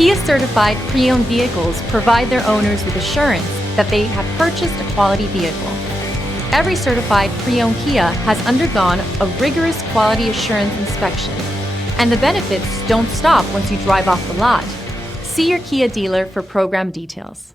Kia certified pre-owned vehicles provide their owners with assurance that they have purchased a quality vehicle. Every certified pre-owned Kia has undergone a rigorous quality assurance inspection, and the benefits don't stop once you drive off the lot. See your Kia dealer for program details.